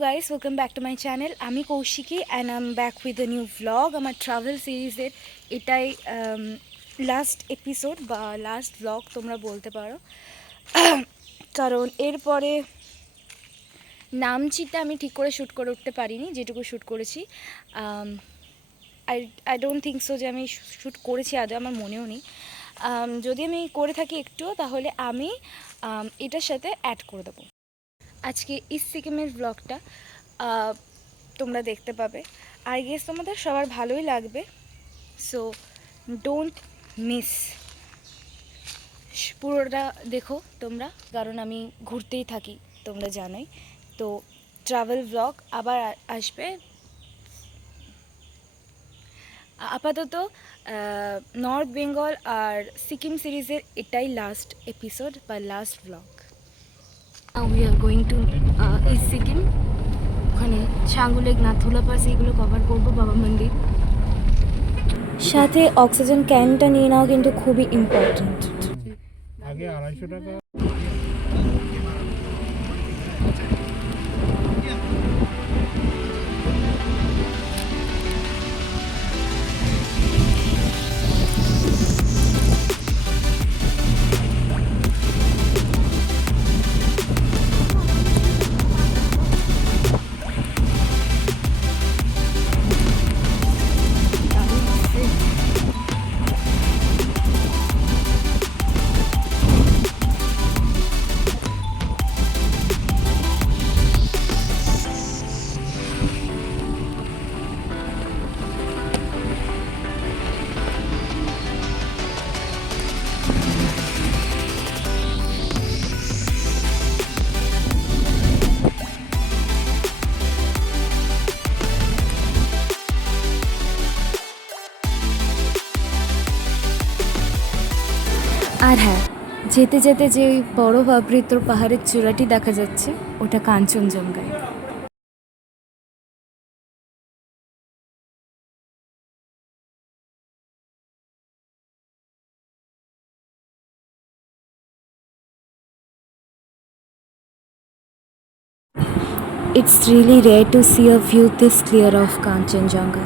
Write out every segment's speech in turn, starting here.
guys, welcome back to my channel. আমি Kaushiki and I'm back with a new vlog. আমার travel সিরিজের এটাই last episode বা last vlog তোমরা বলতে পারো। কারণ এরপরে নামচিতে আমি ঠিক করে শ্যুট করে উঠতে পারিনি, যেটুকু শ্যুট করেছি। আই ডোন্ট থিঙ্ক সো যে আমি শ্যুট করেছি, আদৌ আমার মনেও নেই। যদি আমি করে থাকি একটুও, তাহলে আমি এটার সাথে অ্যাড করে দেবো। আজকে ইস্ট সিকিমের ব্লগটা তোমরা দেখতে পাবে। আই গেস তোমাদের সবার ভালোই লাগবে, সো ডোন্ট মিস, পুরোটা দেখো তোমরা, কারণ আমি ঘুরতেই থাকি তোমরা জানোই। তো ট্রাভেল ব্লগ আবার আসবে। আপাতত নর্থ বেঙ্গল আর সিকিম সিরিজের এটাই লাস্ট এপিসোড বা last blog. We are going to east Sikkim. ওখানে ছাঙ্গু লেক, নাথুলা পাস এগুলো কভার করবো, বাবা মন্দির। সাথে অক্সিজেন ক্যানটা নিয়ে নেওয়া কিন্তু খুবই ইম্পর্ট্যান্ট। আগে 250 টাকা। আর হ্যাঁ, যেতে যেতে যে বরফ আবৃত পাহাড়ের চূড়াটি দেখা যাচ্ছে, ওটা কাঞ্চনজঙ্ঘায়। It's really rare to see a view this clear of Kanchenjunga.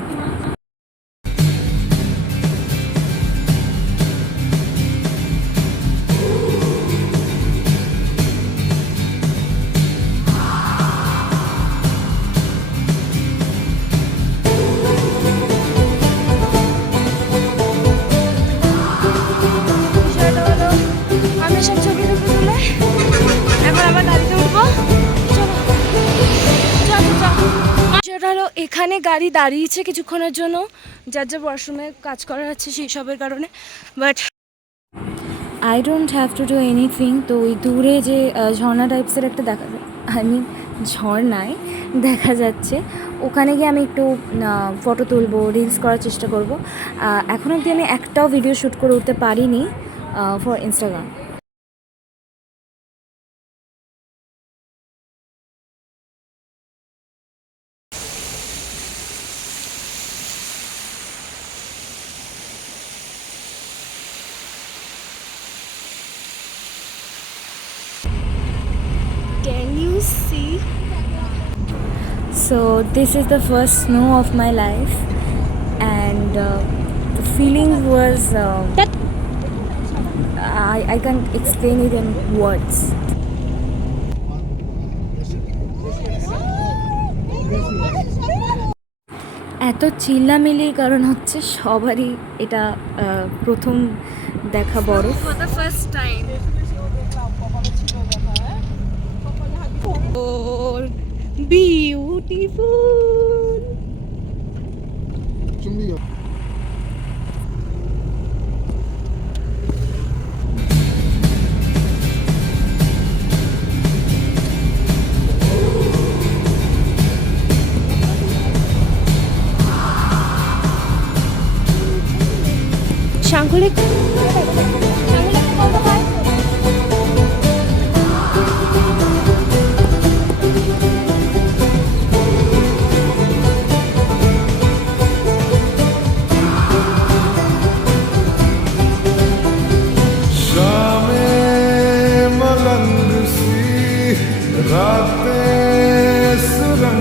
আমরা সব ছবি তুলবো, তুলে এবার আবার গাড়িতে উঠবো। সেটা হলো, এখানে গাড়ি দাঁড়িয়েছে কিছুক্ষণের জন্য, যার যার ওয়াশরুমে কাজ করার আছে সেই সবের কারণে, but I don't have to do anything. তো ওই দূরে যে ঝর্ণা টাইপসের একটা দেখা যায়, ঝর্ণায় দেখা যাচ্ছে, ওখানে গিয়ে আমি একটু ফটো তুলবো, রিলস করার চেষ্টা করব। এখন অবধি আমি একটাও ভিডিও শ্যুট করে উঠতে পারিনি for Instagram. Can you see? So this is the first snow of my life, and the feeling was I can't explain it in words. এত চিল্লামিলির কারণ হচ্ছে সবারই এটা প্রথম দেখা বরফ। For the first time. Beautiful. শাঙ্কুলেক रातें सुरंग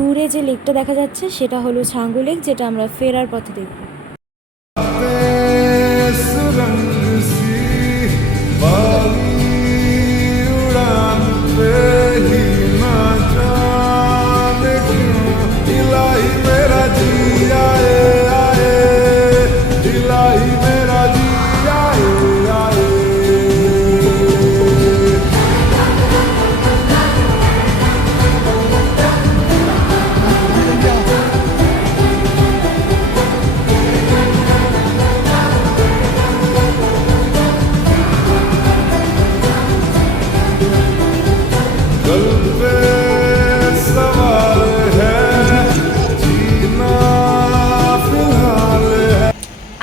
দূরে যে লেকটা দেখা যাচ্ছে সেটা হলো ছাঙ্গু লেক, যেটা আমরা ফেরার পথে দেখব।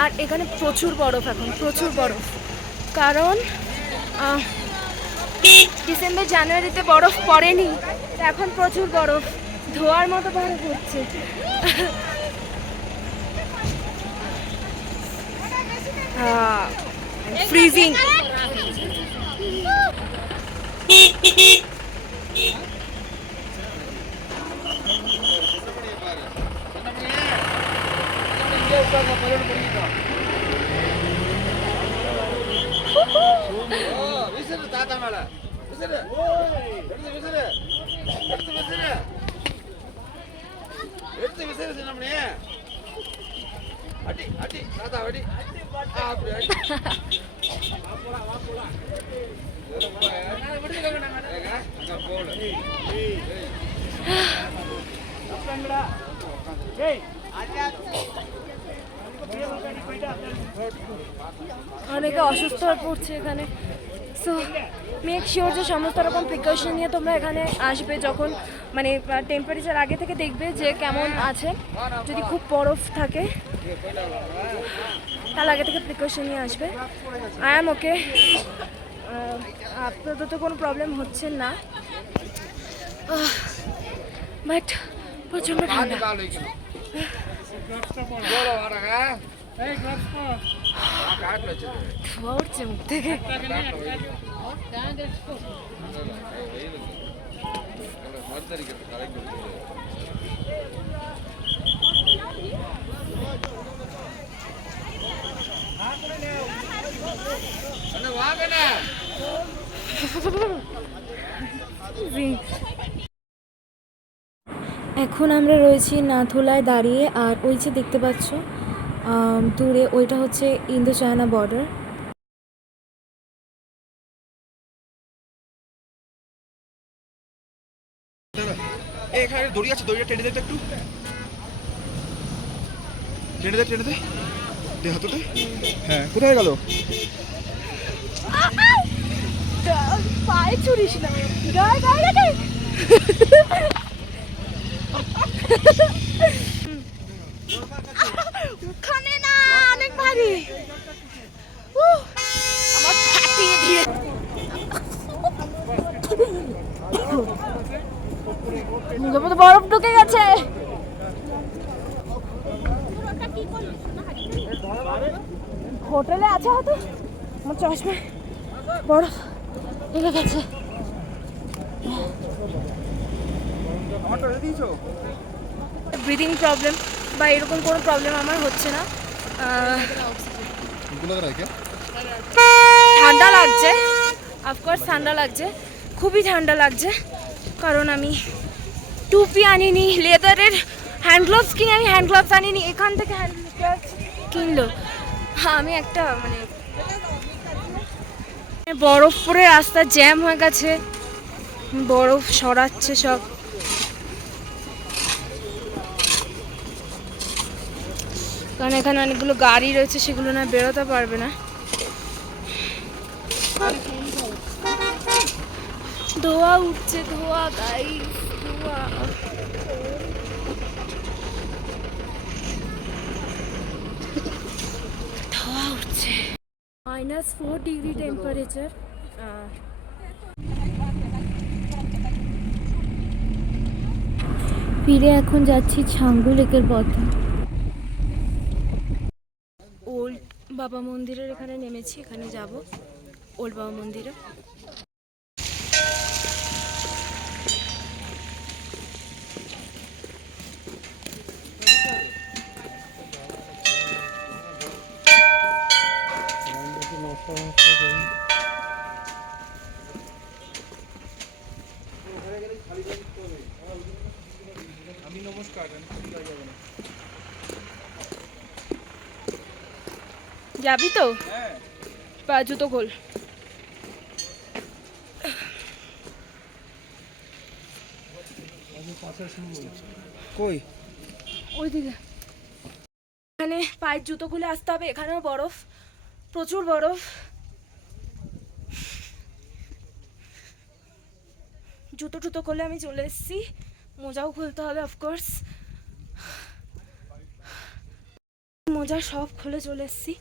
আর এখানে প্রচুর বরফ, এখন প্রচুর বরফ, কারণ ডিসেম্বর জানুয়ারিতে বরফ পড়েনি, এখন প্রচুর বরফ, ধোয়ার মতো বরফ হচ্ছে। ফ্রিজিং। অনেকে অসুস্থ হয়ে পড়ছে এখানে, সো মেক শিওর যে সমস্ত রকম প্রিকশন নিয়ে তোমরা এখানে আসবে, যখন মানে টেম্পারেচার আগে থেকে দেখবে যে কেমন আছে। যদি খুব বরফ থাকে তাহলে আগে থেকে প্রিকশন নিয়ে আসবে। আই এম ওকে, আপাতত কোনো প্রবলেম হচ্ছে না, বাট প্রচণ্ড ঠান্ডা। ধোয়া উঠছে মুখ থেকে। এখন আমরা রয়েছি নাথুলায় দাঁড়িয়ে, আর ওই যে দেখতে পাচ্ছ দূরে, ওইটা হচ্ছে ইন্দো চায়না বর্ডার। এখানে দড়ি আছে, দড়িটা টেনে দে একটু, টেনে দে দে হাতটা। হ্যাঁ, কোথায় গেল? পায়ে চুরিস না, গায়ে গায়ে গায়ে। ওখানে না, অনেক ভারী, আমার ফাটিয়ে দিয়ে। বরফ ঢুকে গেছে। হোটেলে আছে হয়তো, আমার চশমায় বরফ ঢুকে গেছে। ব্রিদিং প্রবলেম বা এরকম কোনো প্রবলেম আমার হচ্ছে না। ঠান্ডা লাগছে, অফকোর্স ঠান্ডা লাগছে, খুবই ঠান্ডা লাগছে, কারণ আমি টুপি আনিনি, লেদারের হ্যান্ড গ্লাভস কিনে আমি হ্যান্ড গ্লাভস আনিনি, এখান থেকে হ্যান্ড গ্লাভস কিনলো। আমি একটা মানে বরফ পরে রাস্তা জ্যাম হয়ে গেছে, বরফ সরাচ্ছে সব। কারণ এখানে অনেকগুলো গাড়ি রয়েছে, সেগুলো না বেরোতে পারবে না। ধোয়া উঠছে, ধোয়া গাইস, ধোয়া। ধোয়া উঠছে। -4 ডিগ্রি টেম্পারেচার। ফিরে এখন যাচ্ছি ছাঙ্গু লেকের পথে। ওল্ড বাবা মন্দিরের এখানে নেমেছি, এখানে যাব ওল্ড বাবা মন্দিরে। আমি নমস্কার, আমি খুবই যাবো না। যাবি তো? হ্যাঁ। পা জুতো খোল। কই? ওইদিকে। এখানে পায়ের জুতো খুলে আসতে হবে, এখানেও বরফ, প্রচুর বরফ। জুতো টুতো খুলে আমি চলে এসেছি, মোজাও খুলতে হবে অফকোর্স। মোজা সব খুলে চলে এসেছি।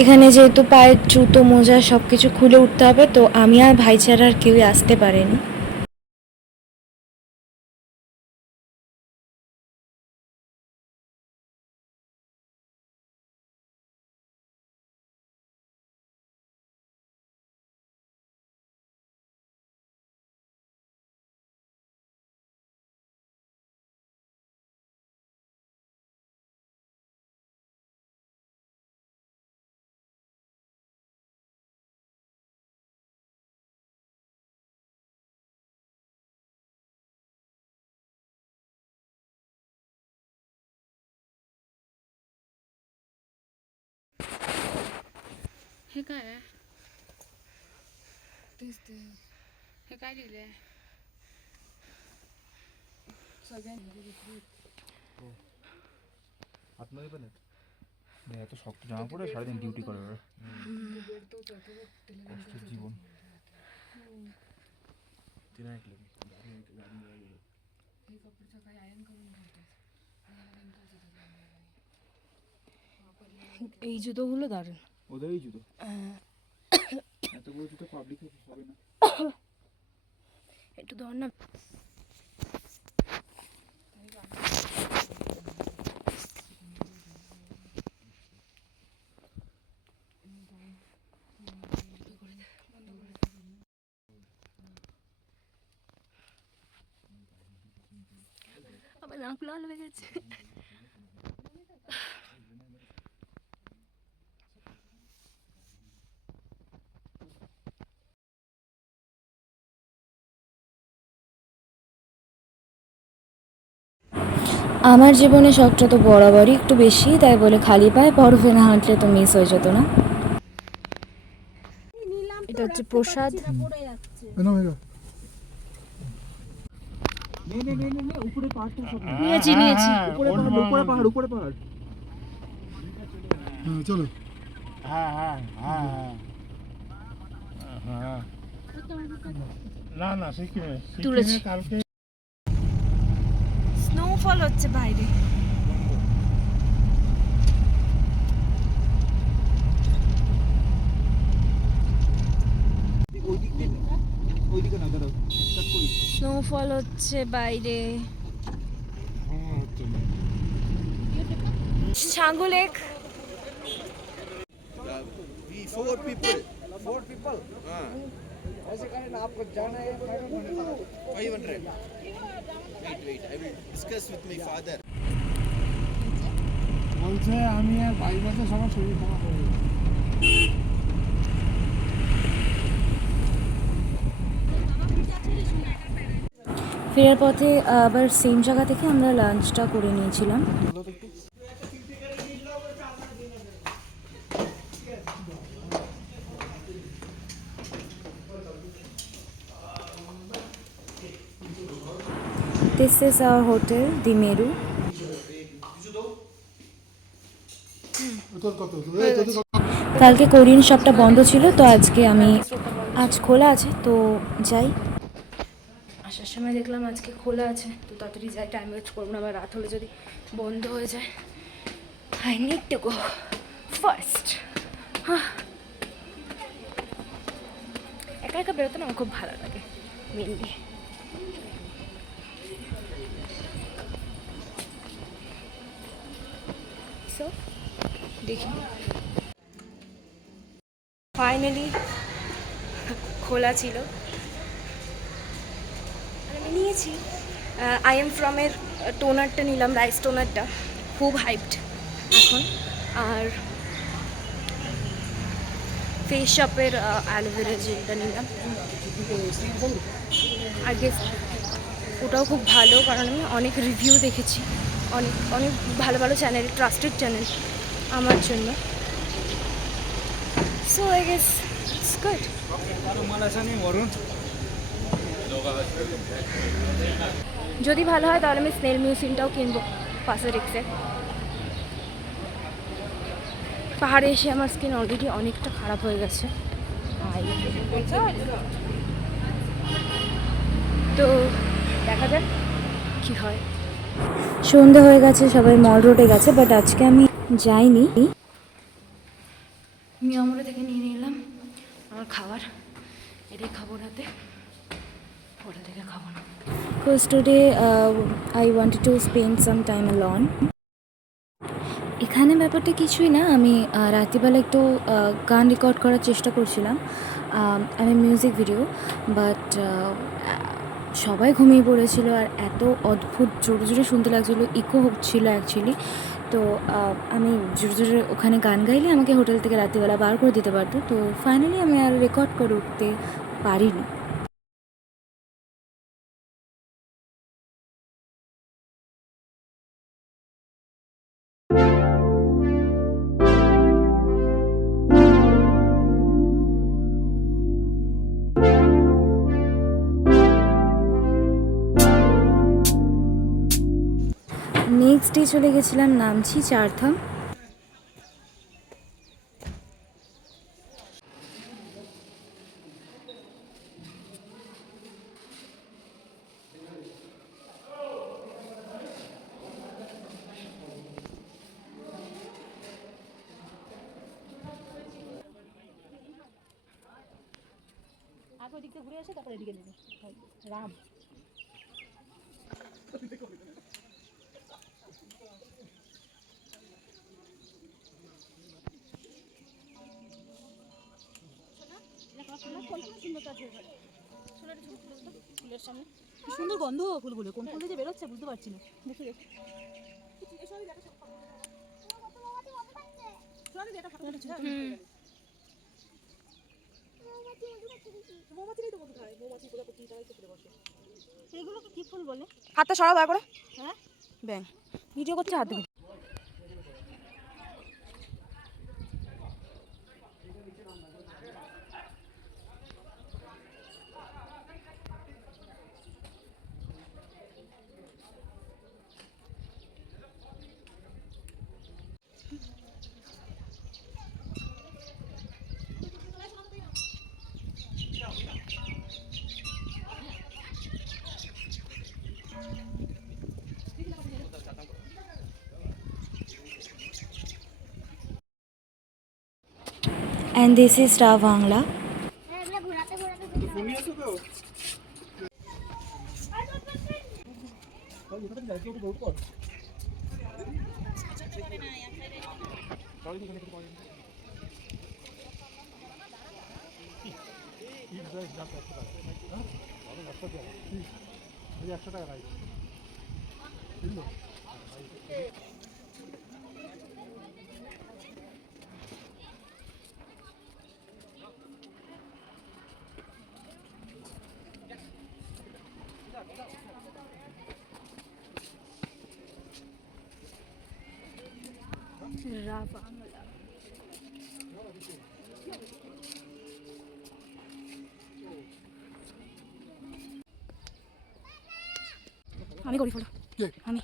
এখানে যেহেতু পায়ের জুতো মোজা সব কিছু খুলে উঠতে হবে, তো আমি আর ভাই ছাড়া আর কেউই আসতে পারেনি। हे काय आहे हे काय लिहिलंय আত্মীয় পেলেন এত শক্ত জামা পরে সারাদিন ডিউটি করে ওরা। কষ্টের জীবন। এই জুতোগুলো দারুণ। ওদেরই জুতো। এতগুলো জুতো পাবলিক হবে না। একটু ধর না। আমার নাক লাল হয়ে গেছে। আমার জীবনে শখটা তো বরাবরই একটু বেশি, তাই বলে খালি পায়ে বরফে না হাঁটলে তো মিস হয়ে যেত না। এটা হচ্ছে প্রসাদ। উপরে পাহাড়টা নিয়েছি নিয়েছি। উপরে পাহাড়। হ্যাঁ চলো। হ্যাঁ হ্যাঁ হ্যাঁ হ্যাঁ হ্যাঁ না না সিকিমে তুলেছি। কালকে স্নোফল হচ্ছে বাইরে। ওইদিকে না দাঁড়াও, স্টার্ট করি। স্নোফল হচ্ছে বাইরে। ছাঙ্গু লেক। Four people. ऐसे कारण आपको जाना है 500. Wait, I will discuss with my father. বলছে আমি আর 22 বছর সবার শরীর খারাপ হয়ে গেছে। ফেরার পথে আবার সেম জায়গা থেকে আমরা লাঞ্চটা করে নিয়েছিলাম। This is our hotel, The Meru. কালকে কোরিয়ান শপটা বন্ধ ছিল, তো আজ খোলা আছে, তো যাই। আসার সময় দেখলাম আজকে খোলা আছে, তো তাড়াতাড়ি যাই, টাইম ওয়েস্ট করবো না, আবার রাত হলে যদি বন্ধ হয়ে যায়। I need to go first. একা একা বেরোতে না আমার খুব ভালো লাগে মেনলি। সো দেখি ফাইনালি খোলা ছিল, আমি নিয়েছি। আই এম ফ্রমের টোনারটা নিলাম, রাইস টোনারটা, খুব হাইপড এখন। আর ফেস শপের অ্যালোভেরা জেলটা নিলাম। আই গেস ওটাও খুব ভালো, কারণ আমি অনেক রিভিউ দেখেছি, অনেক অনেক ভালো ভালো চ্যানেল, ট্রাস্টেড চ্যানেল আমার জন্য। So I guess it's good. যদি ভালো হয় তাহলে আমি স্নেল মিউজিয়ামটাও কিনবো পাশে রিক্সে। পাহাড়ে এসে আমার স্কিন অলরেডি অনেকটা খারাপ হয়ে গেছে, তো দেখা যাক কি হয়। সন্ধে হয়ে গেছে, সবাই মল রোডে গেছে, বাট আজকে আমি যাইনি। মিয়ামোড়া থেকে নিয়ে নিলাম আমার খাবার, এটাই খাবো রাতে, হোটেল থেকে খাবো না। Because today I wanted to spend some time alone. এখানে ব্যাপারটা কিছুই না, আমি রাত্রিবেলা একটু গান রেকর্ড করার চেষ্টা করছিলাম, আমি মিউজিক ভিডিও, বাট সবাই ঘুমিয়ে পড়েছিল আর এত অদ্ভুত জোরে জোরে শুনতে লাগছিলো, ইকো হচ্ছিল অ্যাকচুয়ালি। তো আমি জোরে জোরে ওখানে গান গাইলে আমাকে হোটেল থেকে রাত্রিবেলা বার করে দিতে পারতো, তো ফাইনালি আমি আর রেকর্ড করে উঠতে পারিনি। নেক্সট ডে চলে গেছিলাম নামছি চারধাম। সুন্দর গন্ধ ফুলগুলো, কোন ফুল দিয়ে বেরোচ্ছে বুঝতে পারছি না। এইগুলোকে কি ফুল বলে? হাতটা সরাও দয়া করে। হ্যাঁ, ব্যাং ভিডিও করছে, হাত দেখে। And this is Star Bangla. আমি করি ফলো, আমি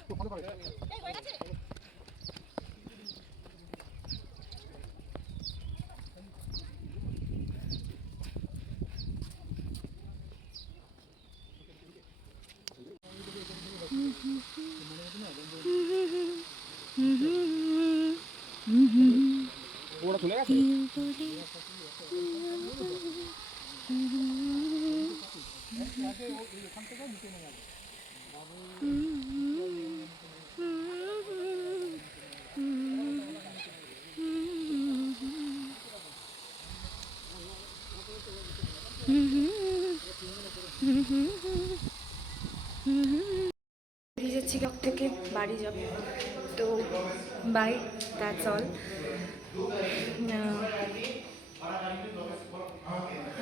ওরা চলে গেছে। বেরিয়ে যাচ্ছি ব্লগ থেকে, বাড়ি যাব। তো বাই, দ্যাটস অল।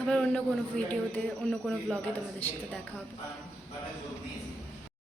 আবার অন্য অন্য কোনো ভিডিওতে অন্য কোনো ব্লগে তোমাদের সাথে দেখা হবে।